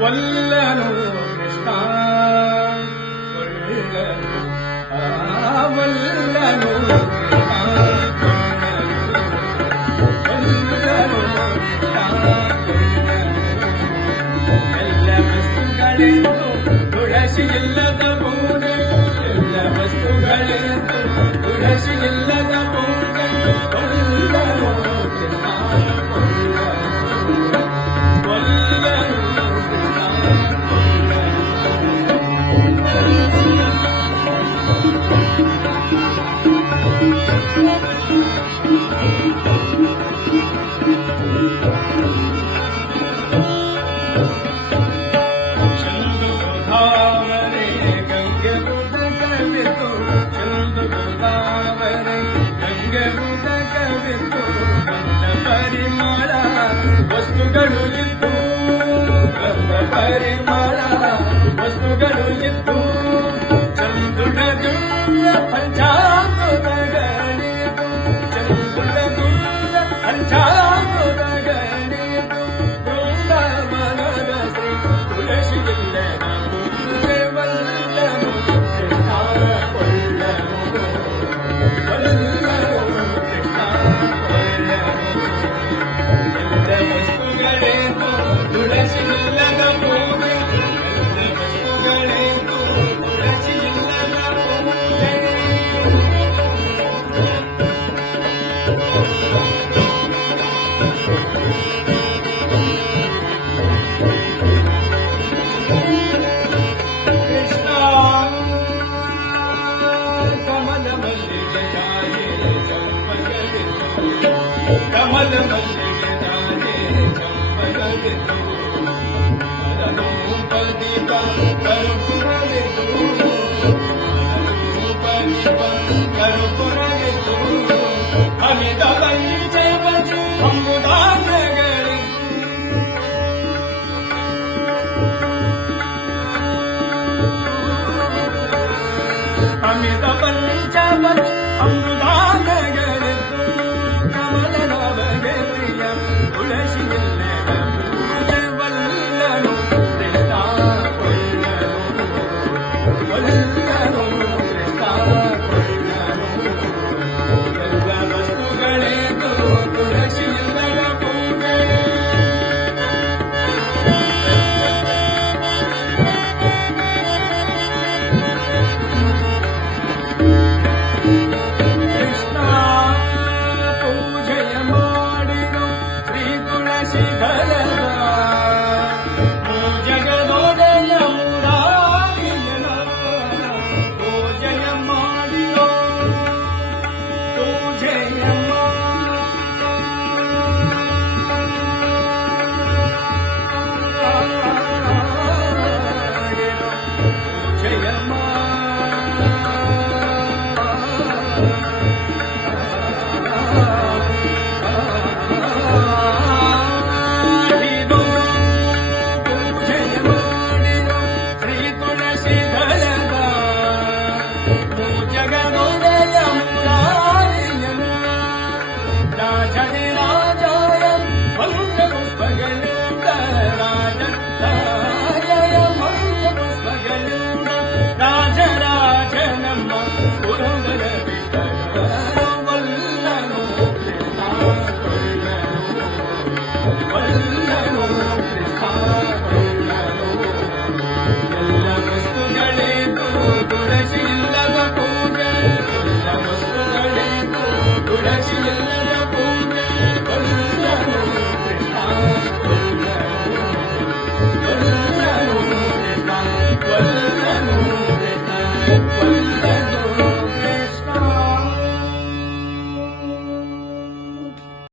వల్లను కృష్ణ వల్లను వల్లను ಎಲ್ಲ ವಸ್ತುಗಳೆಂದು ತುಳಸಿ ಇಲ್ಲದ ಪೂಜೆ ಎಲ್ಲ ವಸ್ತುಗಳೆಂದು ತುಳಸಿ ಇಲ್ಲದ ಪೂಜೆ ವಲ್ಲನು ಕೃಷ್ಣ ಪರಿಮಳ ವಸ್ತುಗಳು ಇದ್ದು ಪರಿಮಳ ವಸ್ತುಗಳು ಇದ್ದು ಚಂದುಡದುಳ್ಳ ಪಂಚಾಮೃತಗಳಿದು ಚಂದುಡದುಳ್ಳ ಪಂಚಾಮೃತಗಳಿದು ಬೃಂದಾವನದ ಶ್ರೀ ತುಳಸಿ ಇಲ್ಲದ ಪೂಜೆ ವಲ್ಲನು ಕೃಷ್ಣ ವಲ್ಲನು ವಲ್ಲನು ಕೃಷ್ಣ ವಸ್ತುಗಳೇನು ತುಳಸಿ ಇಲ್ಲದ ಪೂಜೆ ಎಲ್ಲ ವಸ್ತುಗಳೇನು ತುಳಸಿ ಇಲ್ಲದ ಪೂಜೆ ಕೃಷ್ಣ ಕಮಲ ಮಲ್ಲಿಗೆ ತಾಯೇ ಚಂಪಗಳಿತು ಕಮಲ ಮಲ್ಲಿಗೆ ತಾಯೇ ಚಂಪಗಳಿತು ಅದನೂಪದೀಪ ಕರುಪುರಲಿತು ಅದನೂಪದೀಪ ಕರುಪುರಲಿತು ಅಮಿತ ವಂಚೆ ಬಚು ಅಮೃತಾಂಗಗಳಿತು ಅಮಿತ ಪಂಚವಚ ಅಮೃತಾಂಗಗಳಿತು ಕಮಲದ ಬಗೆ ಪ್ರಿಯ ತುಳಸಿ ಇಲ್ಲದ ಪೂಜೆ ವಲ್ಲನು ಕೃಷ್ಣ ವಲ್ಲನು ಕೃಷ್ಣ ವಲ್ಲನು ಎಲ್ಲ ವಸ್ತುಗಳೇನು ತುಳಸಿ ಇಲ್ಲದ ಪೂಜೆ ಕೃಷ್ಣ ಪೂಜೆಯ ಮಾಡಿರು ಶ್ರೀ ತುಳಸಿ ಧರದ ಜಗದೊಡೆಯ ಮುರಾರಿಯನ ಪೂಜೆಯ ಮಾಡಿರೋ ಪೂಜೆಯ ಮಾಡಿರೋ ಪೂಜೆಯ ಮಾಡಿರೋ ಪೂಜೆಯ ಮಾಡಿರೋ ಶ್ರೀ ತುಳಸಿ ಧರದ ಜಗದೊಡೆಯ ಮುರಾರಿಯನ ರಾಜನೇ ರಾಜಾಯ ಮಂತ್ರ ಪುಷ್ಪಗಳಿಂದ ರಾಜರಾಜಯ ಮಂತ್ರ ಪುಷ್ಪಗಳಿಂದ ರಾಜರಾಜ ನಮ್ಮ